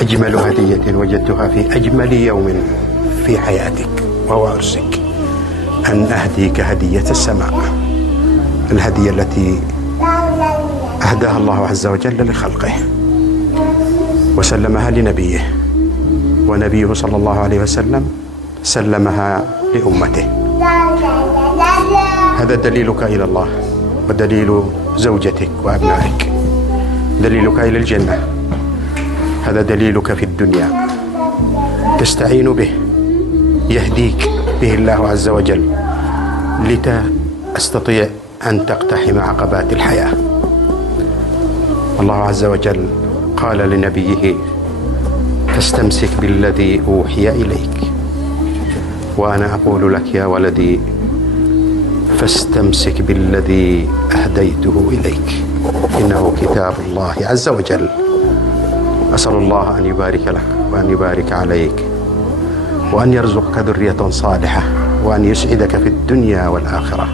أجمل هدية وجدتها في أجمل يوم في حياتك وهو عرسك، أن أهديك هدية السماء، الهدية التي أهداها الله عز وجل لخلقه وسلمها لنبيه، ونبيه صلى الله عليه وسلم سلمها لأمته. هذا دليلك إلى الله ودليل زوجتك وأبنائك، دليلك إلى الجنة. هذا دليلك في الدنيا تستعين به، يهديك به الله عز وجل لتستطيع أن تقتحم عقبات الحياة. الله عز وجل قال لنبيه: فاستمسك بالذي أوحي إليك. وأنا أقول لك يا ولدي: فاستمسك بالذي أهديته إليك، إنه كتاب الله عز وجل. أسأل الله أن يبارك لك وأن يبارك عليك وأن يرزقك ذرية صالحة وأن يسعدك في الدنيا والآخرة.